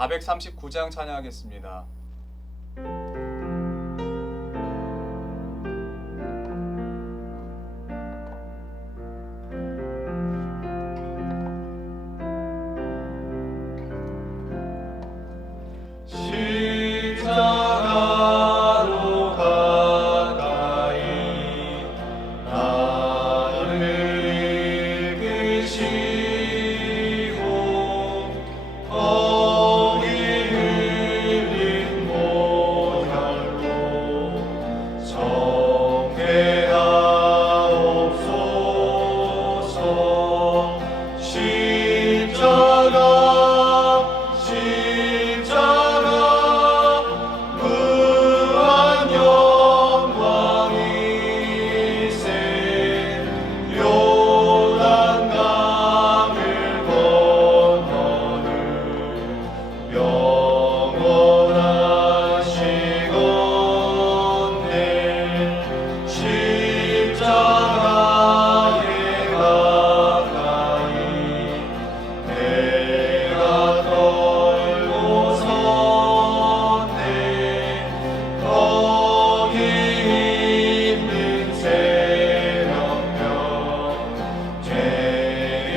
439장 찬양하겠습니다. 십자가로 가까이 나를 이끄시고 거기 흘린 보혈로 정죄하옵소서. 십자가 무한 영광이세. 요단강을 건너는 영원하시건대 십자가에 가까이 내가 떨고 섰네. 거기 있는 새벽별 죄에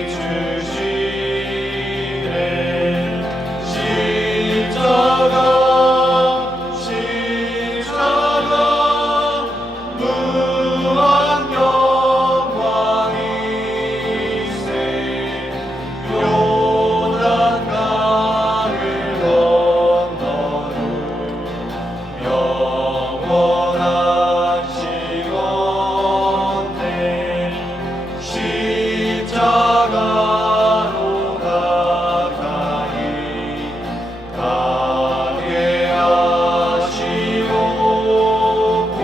비추시네. 십자가 무한 영광이세. 요단강을 건너는 영원하시건대 십자가로 가까이 가게 하시옵고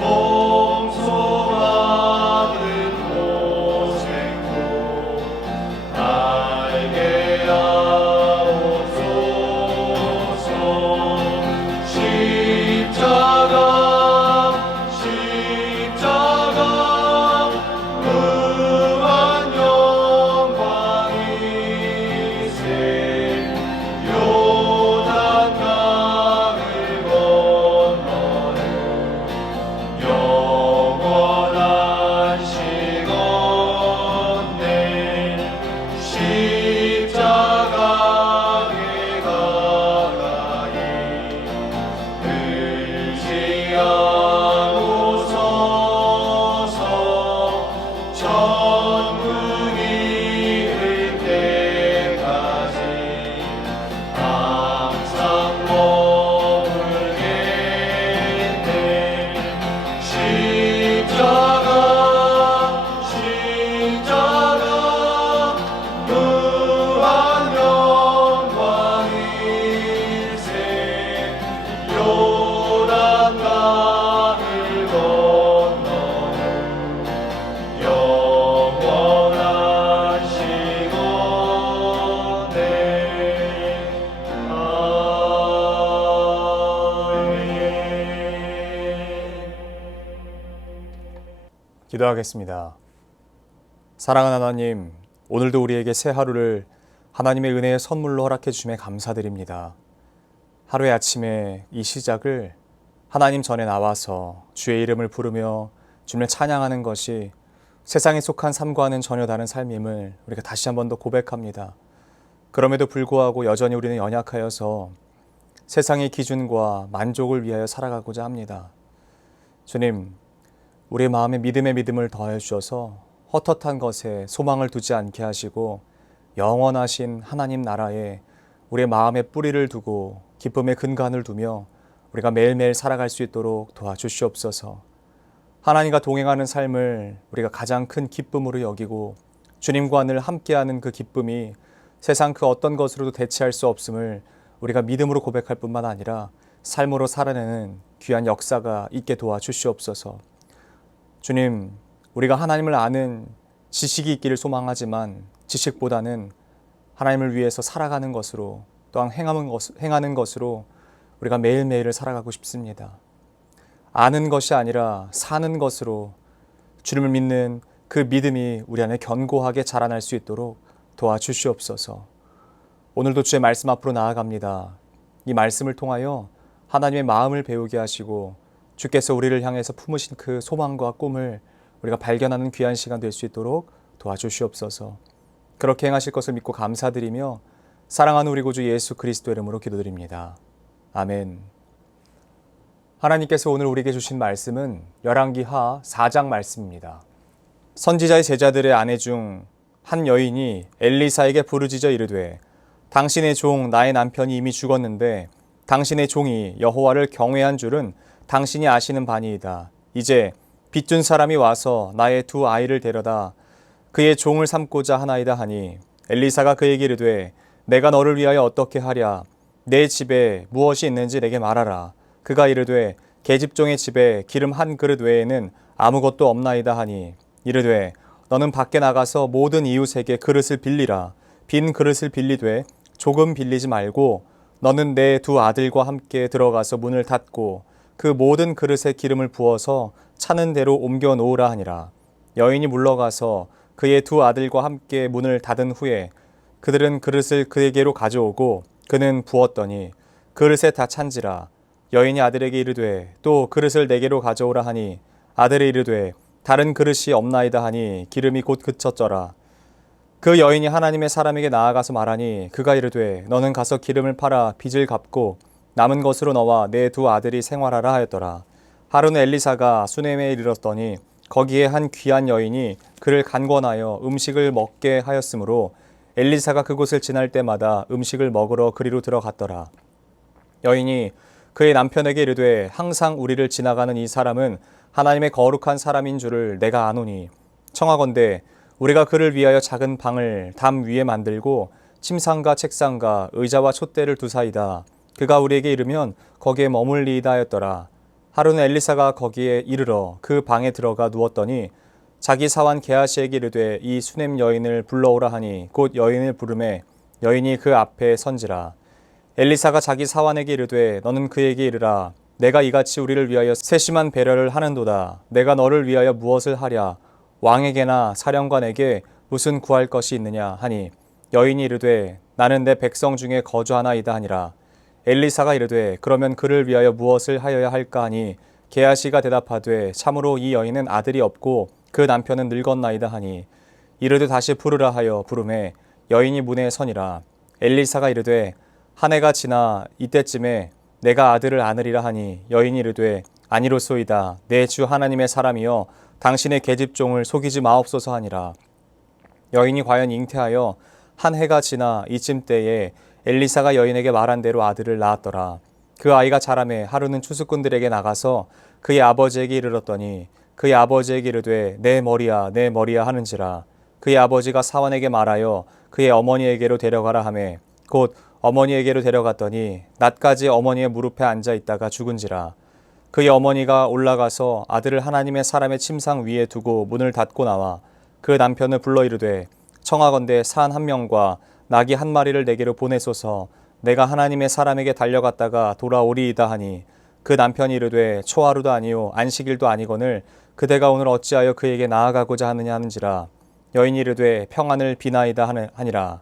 봉송하는 고생도 알게 하옵소서. 십자가 무한 영광이세. 요단강을 건너는 영원하시건대 십자가에 가까이 의지하고서서 천국이 될 때까지 항상 머물겠네. 십자가 무한 영광이세. 요단강을 건너는 영원하시건대 아멘. 기도하겠습니다. 사랑하는 하나님, 오늘도 우리에게 새 하루를 하나님의 은혜의 선물로 허락해 주심에 감사드립니다. 하루의 아침에 이 시작을 하나님 전에 나와서 주의 이름을 부르며 주님을 찬양하는 것이 세상에 속한 삶과는 전혀 다른 삶임을 우리가 다시 한 번 더 고백합니다. 그럼에도 불구하고 여전히 우리는 연약하여서 세상의 기준과 만족을 위하여 살아가고자 합니다. 주님, 우리의 마음에 믿음의 믿음을 더하여 주셔서 헛헛한 것에 소망을 두지 않게 하시고 영원하신 하나님 나라에 우리의 마음에 뿌리를 두고 기쁨의 근간을 두며 우리가 매일매일 살아갈 수 있도록 도와주시옵소서. 하나님과 동행하는 삶을 우리가 가장 큰 기쁨으로 여기고 주님과 늘 함께하는 그 기쁨이 세상 그 어떤 것으로도 대체할 수 없음을 우리가 믿음으로 고백할 뿐만 아니라 삶으로 살아내는 귀한 역사가 있게 도와주시옵소서. 주님, 우리가 하나님을 아는 지식이 있기를 소망하지만 지식보다는 하나님을 위해서 살아가는 것으로 또한 행하는 것으로 우리가 매일매일을 살아가고 싶습니다. 아는 것이 아니라 사는 것으로 주님을 믿는 그 믿음이 우리 안에 견고하게 자라날 수 있도록 도와주시옵소서. 오늘도 주의 말씀 앞으로 나아갑니다. 이 말씀을 통하여 하나님의 마음을 배우게 하시고 주께서 우리를 향해서 품으신 그 소망과 꿈을 우리가 발견하는 귀한 시간 될 수 있도록 도와주시옵소서. 그렇게 행하실 것을 믿고 감사드리며 사랑하는 우리 구주 예수 그리스도 이름으로 기도드립니다. 아멘. 하나님께서 오늘 우리에게 주신 말씀은 열왕기하 4장 말씀입니다. 선지자의 제자들의 아내 중 한 여인이 엘리사에게 부르짖어 이르되 당신의 종 나의 남편이 이미 죽었는데 당신의 종이 여호와를 경외한 줄은 당신이 아시는 바니이다. 이제 빚준 사람이 와서 나의 두 아이를 데려다 그의 종을 삼고자 하나이다 하니 엘리사가 그에게 이르되 내가 너를 위하여 어떻게 하랴. 내 집에 무엇이 있는지 내게 말하라. 그가 이르되 계집종의 집에 기름 한 그릇 외에는 아무것도 없나이다 하니 이르되 너는 밖에 나가서 모든 이웃에게 그릇을 빌리라. 빈 그릇을 빌리되 조금 빌리지 말고 너는 내 두 아들과 함께 들어가서 문을 닫고 그 모든 그릇에 기름을 부어서 차는 대로 옮겨 놓으라 하니라. 여인이 물러가서 그의 두 아들과 함께 문을 닫은 후에 그들은 그릇을 그에게로 가져오고 그는 부었더니 그릇에 다 찬지라. 여인이 아들에게 이르되 또 그릇을 내게로 가져오라 하니 아들이 이르되 다른 그릇이 없나이다 하니 기름이 곧 그쳤더라. 그 여인이 하나님의 사람에게 나아가서 말하니 그가 이르되 너는 가서 기름을 팔아 빚을 갚고 남은 것으로 너와 내 두 아들이 생활하라 하였더라. 하루는 엘리사가 수넴에 이르렀더니 거기에 한 귀한 여인이 그를 간권하여 음식을 먹게 하였으므로 엘리사가 그곳을 지날 때마다 음식을 먹으러 그리로 들어갔더라. 여인이 그의 남편에게 이르되 항상 우리를 지나가는 이 사람은 하나님의 거룩한 사람인 줄을 내가 아노니 청하건대 우리가 그를 위하여 작은 방을 담 위에 만들고 침상과 책상과 의자와 촛대를 두사이다. 그가 우리에게 이르면 거기에 머물리이다 하였더라. 하루는 엘리사가 거기에 이르러 그 방에 들어가 누웠더니 자기 사환 게하시에게 이르되 이 수넴 여인을 불러오라 하니 곧 여인을 부르매 여인이 그 앞에 선지라. 엘리사가 자기 사환에게 이르되 너는 그에게 이르라. 내가 이같이 우리를 위하여 세심한 배려를 하는도다. 내가 너를 위하여 무엇을 하랴. 왕에게나 사령관에게 무슨 구할 것이 있느냐 하니 여인이 이르되 나는 내 백성 중에 거주하나이다 하니라. 엘리사가 이르되 그러면 그를 위하여 무엇을 하여야 할까 하니 게하시가 대답하되 참으로 이 여인은 아들이 없고 그 남편은 늙었나이다 하니 이르되 다시 부르라 하여 부르매 여인이 문에 서니라. 엘리사가 이르되 한 해가 지나 이때쯤에 내가 아들을 안으리라 하니 여인이 이르되 아니로소이다. 내 주 하나님의 사람이여 당신의 계집종을 속이지 마옵소서 하니라. 여인이 과연 잉태하여 한 해가 지나 이쯤 때에 엘리사가 여인에게 말한 대로 아들을 낳았더라. 그 아이가 자라매 하루는 추수꾼들에게 나가서 그의 아버지에게 이르렀더니 그의 아버지에게 이르되 내 머리야 내 머리야 하는지라. 그의 아버지가 사환에게 말하여 그의 어머니에게로 데려가라 하매 곧 어머니에게로 데려갔더니 낮까지 어머니의 무릎에 앉아 있다가 죽은지라. 그의 어머니가 올라가서 아들을 하나님의 사람의 침상 위에 두고 문을 닫고 나와 그 남편을 불러 이르되 청하건대 산 한 명과 나귀 한 마리를 내게로 보내소서. 내가 하나님의 사람에게 달려갔다가 돌아오리이다 하니 그 남편이 이르되 초하루도 아니요 안식일도 아니거늘 그대가 오늘 어찌하여 그에게 나아가고자 하느냐 하는지라. 여인이 이르되 평안을 비나이다 하니라.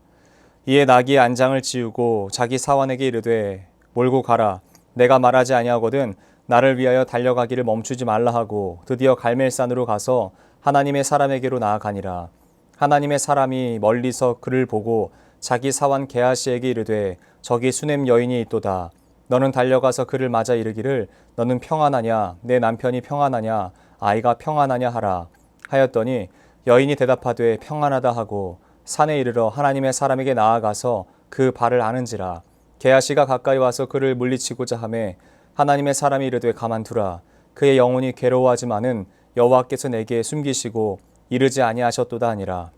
이에 나귀의 안장을 지우고 자기 사환에게 이르되 몰고 가라. 내가 말하지 아니하거든 나를 위하여 달려가기를 멈추지 말라 하고 드디어 갈멜산으로 가서 하나님의 사람에게로 나아가니라. 하나님의 사람이 멀리서 그를 보고 자기 사환 게하시에게 이르되 저기 수넴 여인이 있도다. 너는 달려가서 그를 맞아 이르기를 너는 평안하냐 내 남편이 평안하냐 아이가 평안하냐 하라 하였더니 여인이 대답하되 평안하다 하고 산에 이르러 하나님의 사람에게 나아가서 그 발을 아는지라. 게하시가 가까이 와서 그를 물리치고자 하매 하나님의 사람이 이르되 가만두라. 그의 영혼이 괴로워하지만은 여호와께서 내게 숨기시고 이르지 아니하셨도다 하니라.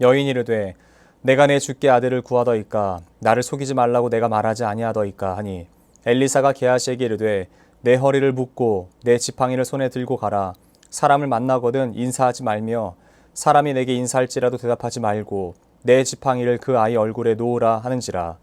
여인이 이르되 내가 내 주께 아들을 구하더이까 나를 속이지 말라고 내가 말하지 아니하더이까 하니 엘리사가 게하시에게 이르되 내 허리를 묶고 내 지팡이를 손에 들고 가라. 사람을 만나거든 인사하지 말며 사람이 내게 인사할지라도 대답하지 말고 내 지팡이를 그 아이 얼굴에 놓으라 하는지라.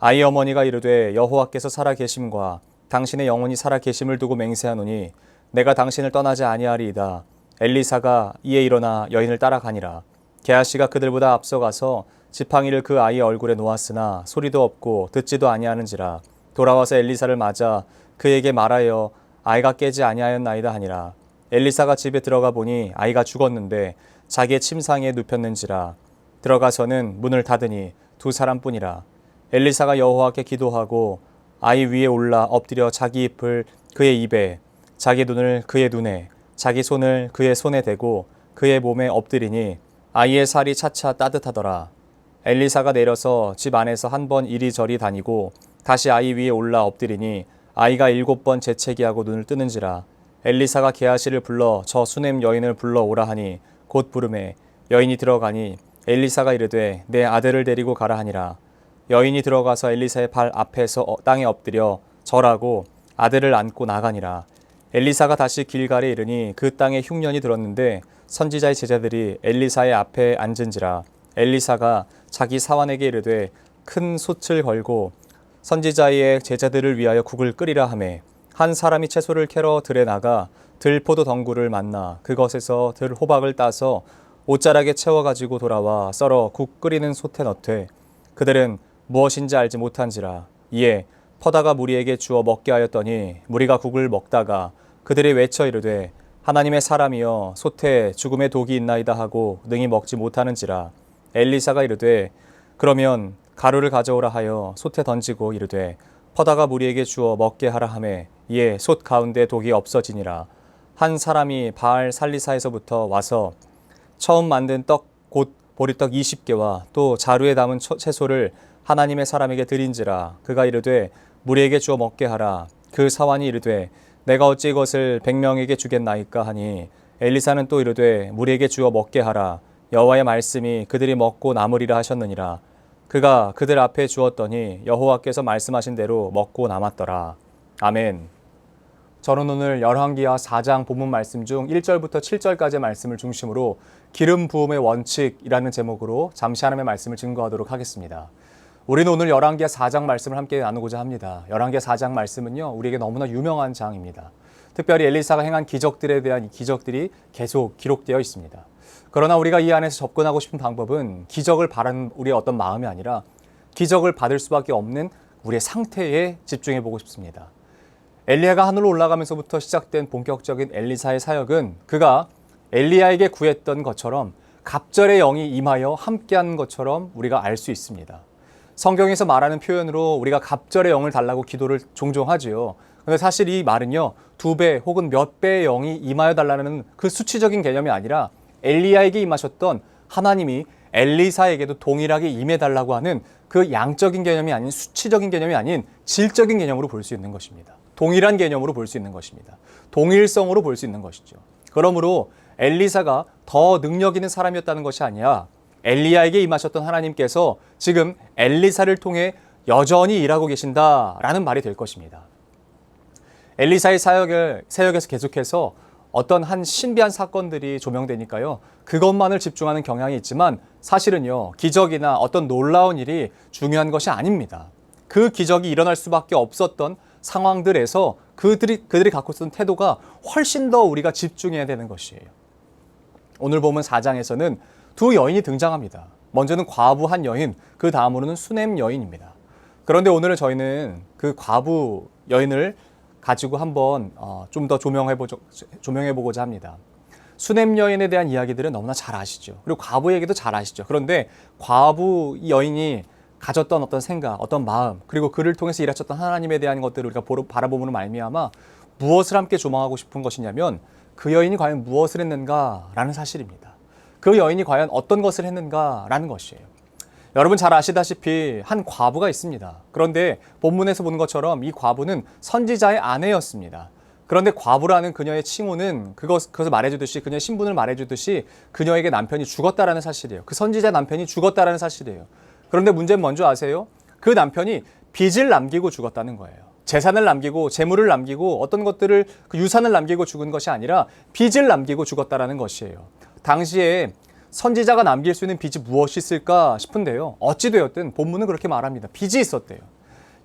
아이 어머니가 이르되 여호와께서 살아계심과 당신의 영혼이 살아계심을 두고 맹세하노니 내가 당신을 떠나지 아니하리이다. 엘리사가 이에 일어나 여인을 따라가니라. 게하시가 그들보다 앞서가서 지팡이를 그 아이의 얼굴에 놓았으나 소리도 없고 듣지도 아니하는지라. 돌아와서 엘리사를 맞아 그에게 말하여 아이가 깨지 아니하였나이다 하니라. 엘리사가 집에 들어가 보니 아이가 죽었는데 자기의 침상에 눕혔는지라. 들어가서는 문을 닫으니 두 사람뿐이라. 엘리사가 여호와께 기도하고 아이 위에 올라 엎드려 자기 잎을 그의 입에, 자기 눈을 그의 눈에, 자기 손을 그의 손에 대고 그의 몸에 엎드리니 아이의 살이 차차 따뜻하더라. 엘리사가 내려서 집 안에서 한 번 이리저리 다니고 다시 아이 위에 올라 엎드리니 아이가 7번 재채기하고 눈을 뜨는지라. 엘리사가 게하시를 불러 저 수넴 여인을 불러오라 하니 곧 부르매 여인이 들어가니 엘리사가 이르되 내 아들을 데리고 가라 하니라. 여인이 들어가서 엘리사의 발 앞에서 땅에 엎드려 절하고 아들을 안고 나가니라. 엘리사가 다시 길갈에 이르니 그 땅에 흉년이 들었는데 선지자의 제자들이 엘리사의 앞에 앉은지라. 엘리사가 자기 사환에게 이르되 큰 솥을 걸고 선지자의 제자들을 위하여 국을 끓이라 하매 한 사람이 채소를 캐러 들에 나가 들포도 덩굴을 만나 그것에서 들 호박을 따서 옷자락에 채워가지고 돌아와 썰어 국 끓이는 솥에 넣되 그들은 무엇인지 알지 못한지라. 이에 퍼다가 무리에게 주어 먹게 하였더니 무리가 국을 먹다가 그들이 외쳐 이르되 하나님의 사람이여 솥에 죽음의 독이 있나이다 하고 능히 먹지 못하는지라. 엘리사가 이르되 그러면 가루를 가져오라 하여 솥에 던지고 이르되 퍼다가 무리에게 주어 먹게 하라 하매 이에 솥 가운데 독이 없어지니라. 한 사람이 바알 살리사에서부터 와서 처음 만든 떡 곧 보리떡 20개와 또 자루에 담은 채소를 하나님의 사람에게 드린지라. 그가 이르되 무리에게 주어 먹게 하라. 그 사환이 이르되 내가 어찌 이것을 100명에게 주겠나이까 하니 엘리사는 또 이르되 무리에게 주어 먹게 하라. 여호와의 말씀이 그들이 먹고 남으리라 하셨느니라. 그가 그들 앞에 주었더니 여호와께서 말씀하신 대로 먹고 남았더라. 아멘. 저는 오늘 열왕기하 4장 본문 말씀 중 1절부터 7절까지의 말씀을 중심으로 기름 부음의 원칙이라는 제목으로 잠시 하나님의 말씀을 증거하도록 하겠습니다. 우리는 오늘 열왕기하 4장 말씀을 함께 나누고자 합니다. 열왕기하 4장 말씀은요, 우리에게 너무나 유명한 장입니다. 특별히 엘리사가 행한 기적들에 대한 기적들이 계속 기록되어 있습니다. 그러나 우리가 이 안에서 접근하고 싶은 방법은 기적을 바라는 우리의 어떤 마음이 아니라 기적을 받을 수밖에 없는 우리의 상태에 집중해 보고 싶습니다. 엘리야가 하늘로 올라가면서부터 시작된 본격적인 엘리사의 사역은 그가 엘리야에게 구했던 것처럼 갑절의 영이 임하여 함께한 것처럼 우리가 알 수 있습니다. 성경에서 말하는 표현으로 우리가 갑절의 영을 달라고 기도를 종종 하지요. 그런데 사실 이 말은요, 2배 혹은 몇 배의 영이 임하여 달라는 그 수치적인 개념이 아니라 엘리야에게 임하셨던 하나님이 엘리사에게도 동일하게 임해달라고 하는 그 양적인 개념이 아닌 수치적인 개념이 아닌 질적인 개념으로 볼 수 있는 것입니다. 동일한 개념으로 볼 수 있는 것입니다. 동일성으로 볼 수 있는 것이죠. 그러므로 엘리사가 더 능력 있는 사람이었다는 것이 아니라 엘리야에게 임하셨던 하나님께서 지금 엘리사를 통해 여전히 일하고 계신다라는 말이 될 것입니다. 엘리사의 사역에서 계속해서 어떤 한 신비한 사건들이 조명되니까요, 그것만을 집중하는 경향이 있지만 사실은요, 기적이나 어떤 놀라운 일이 중요한 것이 아닙니다. 그 기적이 일어날 수밖에 없었던 상황들에서 그들이 갖고 있었던 태도가 훨씬 더 우리가 집중해야 되는 것이에요. 오늘 보면 4장에서는 두 여인이 등장합니다. 먼저는 과부 한 여인, 그 다음으로는 수넴 여인입니다. 그런데 오늘은 저희는 그 과부 여인을 가지고 한번 좀 더 조명해보고자 합니다. 수넴 여인에 대한 이야기들은 너무나 잘 아시죠. 그리고 과부 얘기도 잘 아시죠. 그런데 과부 여인이 가졌던 어떤 생각, 어떤 마음, 그리고 그를 통해서 일하셨던 하나님에 대한 것들을 우리가 바라보므로 말미암아 무엇을 함께 조망하고 싶은 것이냐면 그 여인이 과연 무엇을 했는가라는 사실입니다. 그 여인이 과연 어떤 것을 했는가라는 것이에요. 여러분 잘 아시다시피 한 과부가 있습니다. 그런데 본문에서 본 것처럼 이 과부는 선지자의 아내였습니다. 그런데 과부라는 그녀의 칭호는 그것을 말해주듯이, 그녀의 신분을 말해주듯이 그녀에게 남편이 죽었다라는 사실이에요. 그 선지자 남편이 죽었다라는 사실이에요. 그런데 문제는 뭔지 아세요? 그 남편이 빚을 남기고 죽었다는 거예요. 재산을 남기고 재물을 남기고 어떤 것들을, 그 유산을 남기고 죽은 것이 아니라 빚을 남기고 죽었다라는 것이에요. 당시에 선지자가 남길 수 있는 빚이 무엇이 있을까 싶은데요, 어찌되었든 본문은 그렇게 말합니다. 빚이 있었대요.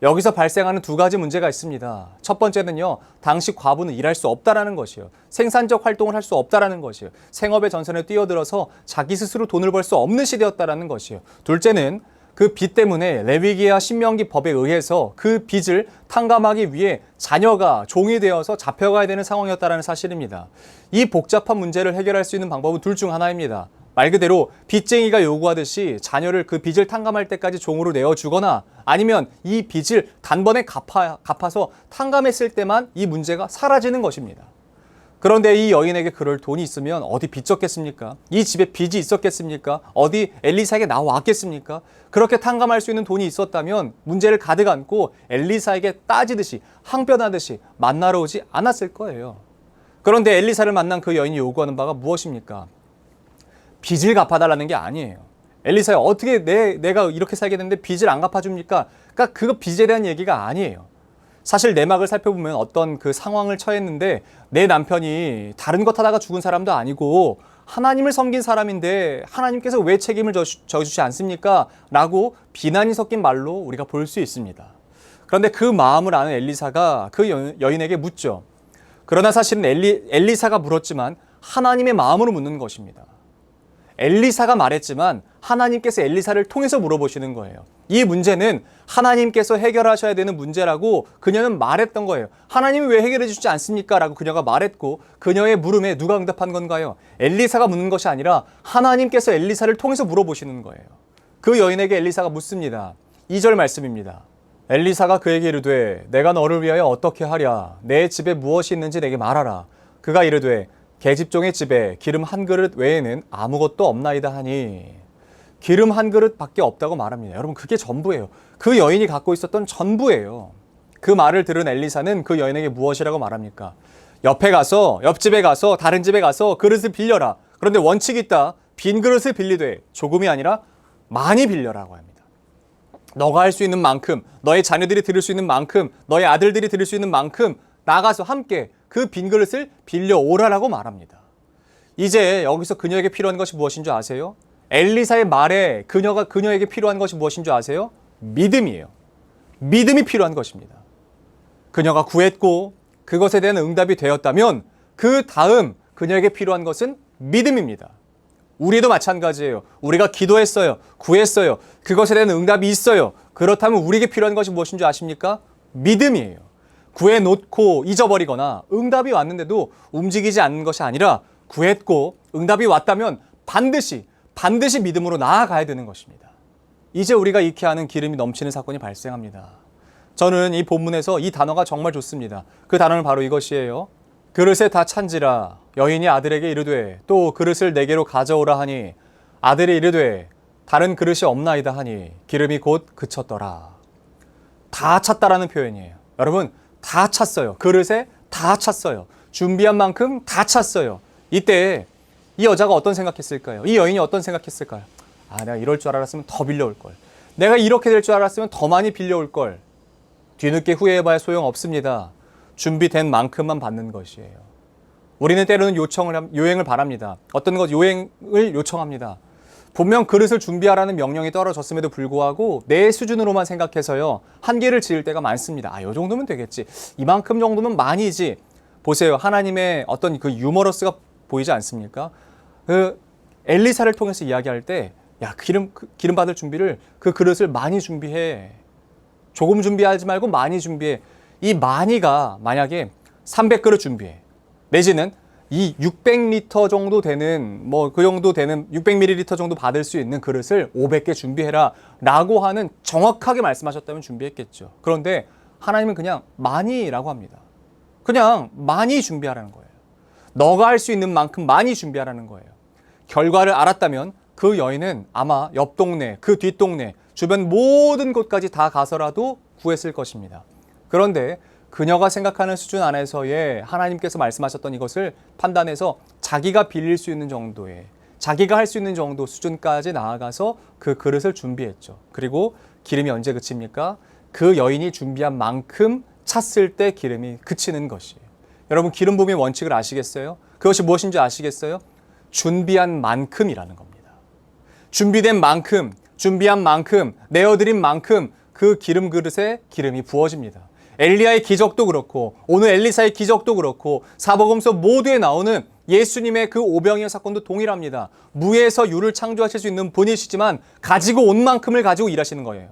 여기서 발생하는 두 가지 문제가 있습니다. 첫 번째는요, 당시 과부는 일할 수 없다라는 것이요. 생산적 활동을 할 수 없다라는 것이요. 생업의 전선에 뛰어들어서 자기 스스로 돈을 벌 수 없는 시대였다라는 것이요. 둘째는 그 빚 때문에 레위기와 신명기 법에 의해서 그 빚을 탕감하기 위해 자녀가 종이 되어서 잡혀가야 되는 상황이었다는 사실입니다. 이 복잡한 문제를 해결할 수 있는 방법은 둘 중 하나입니다. 말 그대로 빚쟁이가 요구하듯이 자녀를 그 빚을 탕감할 때까지 종으로 내어주거나 아니면 이 빚을 단번에 갚아서 탕감했을 때만 이 문제가 사라지는 것입니다. 그런데 이 여인에게 그럴 돈이 있으면 어디 빚졌겠습니까? 이 집에 빚이 있었겠습니까? 어디 엘리사에게 나왔겠습니까? 그렇게 탕감할 수 있는 돈이 있었다면 문제를 가득 안고 엘리사에게 따지듯이 항변하듯이 만나러 오지 않았을 거예요. 그런데 엘리사를 만난 그 여인이 요구하는 바가 무엇입니까? 빚을 갚아달라는 게 아니에요. 엘리사야, 어떻게 내가 이렇게 살게 됐는데 빚을 안 갚아줍니까? 그러니까 그거 빚에 대한 얘기가 아니에요. 사실 내막을 살펴보면 어떤 그 상황을 처했는데 내 남편이 다른 것 하다가 죽은 사람도 아니고 하나님을 섬긴 사람인데 하나님께서 왜 책임을 져주지 않습니까? 라고 비난이 섞인 말로 우리가 볼 수 있습니다. 그런데 그 마음을 아는 엘리사가 그 여인에게 묻죠. 그러나 사실은 엘리사가 물었지만 하나님의 마음으로 묻는 것입니다. 엘리사가 말했지만 하나님께서 엘리사를 통해서 물어보시는 거예요. 이 문제는 하나님께서 해결하셔야 되는 문제라고 그녀는 말했던 거예요. 하나님이 왜 해결해 주지 않습니까? 라고 그녀가 말했고 그녀의 물음에 누가 응답한 건가요? 엘리사가 묻는 것이 아니라 하나님께서 엘리사를 통해서 물어보시는 거예요. 그 여인에게 엘리사가 묻습니다. 2절 말씀입니다. 엘리사가 그에게 이르되 내가 너를 위하여 어떻게 하랴? 내 집에 무엇이 있는지 내게 말하라. 그가 이르되 계집종의 집에 기름 한 그릇 외에는 아무것도 없나이다 하니 기름 한 그릇밖에 없다고 말합니다. 여러분, 그게 전부예요. 그 여인이 갖고 있었던 전부예요. 그 말을 들은 엘리사는 그 여인에게 무엇이라고 말합니까? 옆집에 가서 다른 집에 가서 그릇을 빌려라. 그런데 원칙이 있다. 빈 그릇을 빌리되 조금이 아니라 많이 빌려라고 합니다. 너가 할 수 있는 만큼, 너의 자녀들이 들을 수 있는 만큼, 너의 아들들이 들을 수 있는 만큼 나가서 함께 그 빈 그릇을 빌려오라라고 말합니다. 이제 여기서 그녀에게 필요한 것이 무엇인 줄 아세요? 엘리사의 말에 그녀에게 필요한 것이 무엇인 줄 아세요? 믿음이에요. 믿음이 필요한 것입니다. 그녀가 구했고 그것에 대한 응답이 되었다면 그 다음 그녀에게 필요한 것은 믿음입니다. 우리도 마찬가지예요. 우리가 기도했어요. 구했어요. 그것에 대한 응답이 있어요. 그렇다면 우리에게 필요한 것이 무엇인 줄 아십니까? 믿음이에요. 구해놓고 잊어버리거나 응답이 왔는데도 움직이지 않는 것이 아니라 구했고 응답이 왔다면 반드시 믿음으로 나아가야 되는 것입니다. 이제 우리가 익히 아는 기름이 넘치는 사건이 발생합니다. 저는 이 본문에서 이 단어가 정말 좋습니다. 그 단어는 바로 이것이에요. 그릇에 다 찬지라 여인이 아들에게 이르되 또 그릇을 내게로 가져오라 하니 아들이 이르되 다른 그릇이 없나이다 하니 기름이 곧 그쳤더라. 다 찼다라는 표현이에요. 여러분, 다 찼어요. 그릇에 다 찼어요. 준비한 만큼 다 찼어요. 이때 이 여자가 어떤 생각했을까요? 이 여인이 어떤 생각했을까요? 내가 이럴 줄 알았으면 더 빌려올 걸. 내가 이렇게 될 줄 알았으면 더 많이 빌려올 걸. 뒤늦게 후회해봐야 소용없습니다. 준비된 만큼만 받는 것이에요. 우리는 때로는 요행을 바랍니다. 어떤 것 요행을 요청합니다. 분명 그릇을 준비하라는 명령이 떨어졌음에도 불구하고 내 수준으로만 생각해서요. 한계를 지을 때가 많습니다. 요 정도면 되겠지. 이만큼 정도면 많이지. 보세요. 하나님의 어떤 그 유머러스가 보이지 않습니까? 그 엘리사를 통해서 이야기할 때 기름 받을 준비를 그 그릇을 많이 준비해. 조금 준비하지 말고 많이 준비해. 이 많이가 만약에 300그릇 준비해. 내지는 이 600리터 정도 되는 그 정도 되는 600ml 정도 받을 수 있는 그릇을 500개 준비해라 라고 하는 정확하게 말씀하셨다면 준비했겠죠. 그런데 하나님은 그냥 많이라고 합니다. 그냥 많이 준비하라는 거예요. 너가 할 수 있는 만큼 많이 준비하라는 거예요. 결과를 알았다면 그 여인은 아마 옆 동네, 그 뒷동네, 주변 모든 곳까지 다 가서라도 구했을 것입니다. 그런데 그녀가 생각하는 수준 안에서의 하나님께서 말씀하셨던 이것을 판단해서 자기가 빌릴 수 있는 정도의, 자기가 할 수 있는 정도 수준까지 나아가서 그 그릇을 준비했죠. 그리고 기름이 언제 그칩니까? 그 여인이 준비한 만큼 찼을 때 기름이 그치는 것이에요. 여러분, 기름 부음의 원칙을 아시겠어요? 그것이 무엇인지 아시겠어요? 준비한 만큼이라는 겁니다. 준비된 만큼, 준비한 만큼, 내어드린 만큼 그 기름 그릇에 기름이 부어집니다. 엘리야의 기적도 그렇고 오늘 엘리사의 기적도 그렇고 사복음서 모두에 나오는 예수님의 그 오병이어 사건도 동일합니다. 무에서 유를 창조하실 수 있는 분이시지만 가지고 온 만큼을 가지고 일하시는 거예요.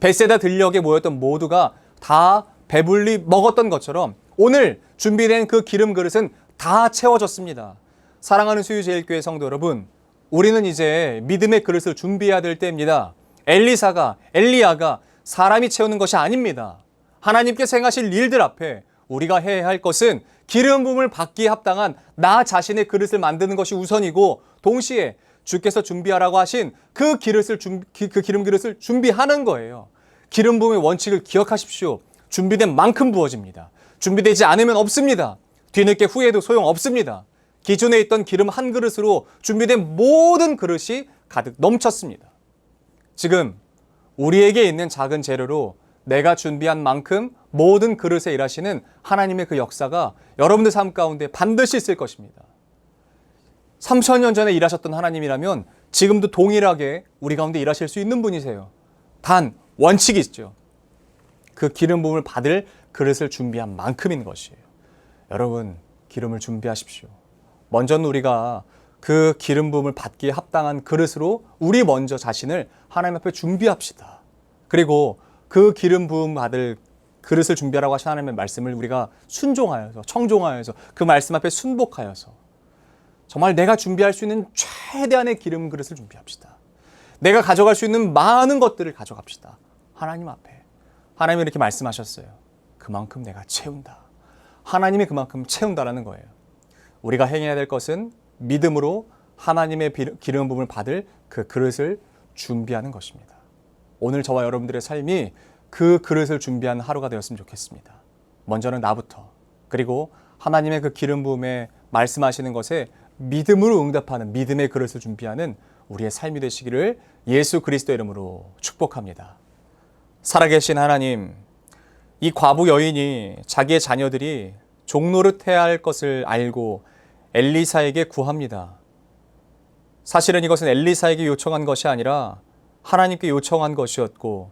벳세다 들녘에 모였던 모두가 다 배불리 먹었던 것처럼 오늘 준비된 그 기름 그릇은 다 채워졌습니다. 사랑하는 수유제일교회 성도 여러분, 우리는 이제 믿음의 그릇을 준비해야 될 때입니다. 엘리야가 사람이 채우는 것이 아닙니다. 하나님께서 행하실 일들 앞에 우리가 해야 할 것은 기름 부음을 받기에 합당한 나 자신의 그릇을 만드는 것이 우선이고, 동시에 주께서 준비하라고 하신 그 기름 그릇을 준비하는 거예요. 기름 부음의 원칙을 기억하십시오. 준비된 만큼 부어집니다. 준비되지 않으면 없습니다. 뒤늦게 후회해도 소용없습니다. 기존에 있던 기름 한 그릇으로 준비된 모든 그릇이 가득 넘쳤습니다. 지금 우리에게 있는 작은 재료로 내가 준비한 만큼 모든 그릇에 일하시는 하나님의 그 역사가 여러분들 삶 가운데 반드시 있을 것입니다. 3000년 전에 일하셨던 하나님이라면 지금도 동일하게 우리 가운데 일하실 수 있는 분이세요. 단 원칙이 있죠. 그 기름 부음을 받을 그릇을 준비한 만큼인 것이에요. 여러분, 기름을 준비하십시오. 먼저는 우리가 그 기름 부음을 받기에 합당한 그릇으로 우리 먼저 자신을 하나님 앞에 준비합시다. 그리고 그 기름 부음 받을 그릇을 준비하라고 하신 하나님의 말씀을 우리가 순종하여서, 청종하여서, 그 말씀 앞에 순복하여서 정말 내가 준비할 수 있는 최대한의 기름 그릇을 준비합시다. 내가 가져갈 수 있는 많은 것들을 가져갑시다. 하나님 앞에. 하나님이 이렇게 말씀하셨어요. 그만큼 내가 채운다. 하나님이 그만큼 채운다라는 거예요. 우리가 행해야 될 것은 믿음으로 하나님의 기름 부음을 받을 그 그릇을 준비하는 것입니다. 오늘 저와 여러분들의 삶이 그 그릇을 준비한 하루가 되었으면 좋겠습니다. 먼저는 나부터, 그리고 하나님의 그 기름 부음에 말씀하시는 것에 믿음으로 응답하는 믿음의 그릇을 준비하는 우리의 삶이 되시기를 예수 그리스도 이름으로 축복합니다. 살아계신 하나님, 이 과부 여인이 자기의 자녀들이 종노릇해야 할 것을 알고 엘리사에게 구합니다. 사실은 이것은 엘리사에게 요청한 것이 아니라 하나님께 요청한 것이었고,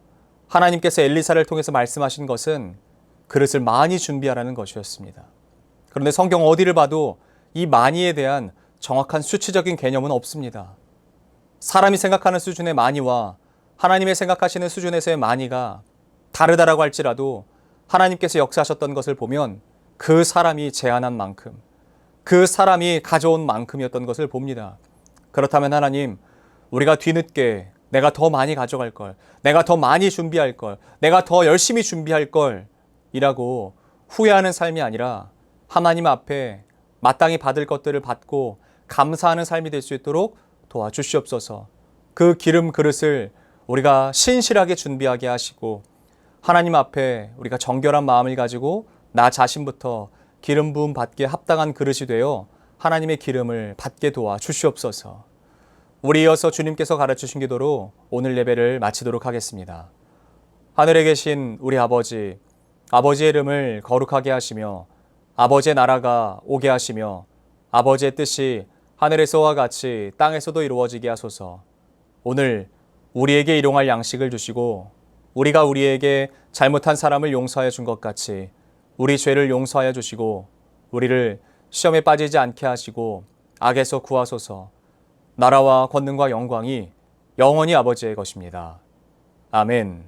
하나님께서 엘리사를 통해서 말씀하신 것은 그릇을 많이 준비하라는 것이었습니다. 그런데 성경 어디를 봐도 이 많이에 대한 정확한 수치적인 개념은 없습니다. 사람이 생각하는 수준의 많이와 하나님의 생각하시는 수준에서의 많이가 다르다라고 할지라도 하나님께서 역사하셨던 것을 보면 그 사람이 제안한 만큼, 그 사람이 가져온 만큼이었던 것을 봅니다. 그렇다면 하나님, 우리가 뒤늦게 내가 더 많이 가져갈 걸, 내가 더 많이 준비할 걸, 내가 더 열심히 준비할 걸 이라고 후회하는 삶이 아니라 하나님 앞에 마땅히 받을 것들을 받고 감사하는 삶이 될 수 있도록 도와주시옵소서. 그 기름 그릇을 우리가 신실하게 준비하게 하시고, 하나님 앞에 우리가 정결한 마음을 가지고 나 자신부터 기름 부음 받기에 합당한 그릇이 되어 하나님의 기름을 받게 도와주시옵소서. 우리 이어서 주님께서 가르치신 기도로 오늘 예배를 마치도록 하겠습니다. 하늘에 계신 우리 아버지, 아버지의 이름을 거룩하게 하시며 아버지의 나라가 오게 하시며 아버지의 뜻이 하늘에서와 같이 땅에서도 이루어지게 하소서. 오늘 우리에게 일용할 양식을 주시고 우리가 우리에게 잘못한 사람을 용서하여 준 것 같이 우리 죄를 용서하여 주시고 우리를 시험에 빠지지 않게 하시고 악에서 구하소서. 나라와 권능과 영광이 영원히 아버지의 것입니다. 아멘.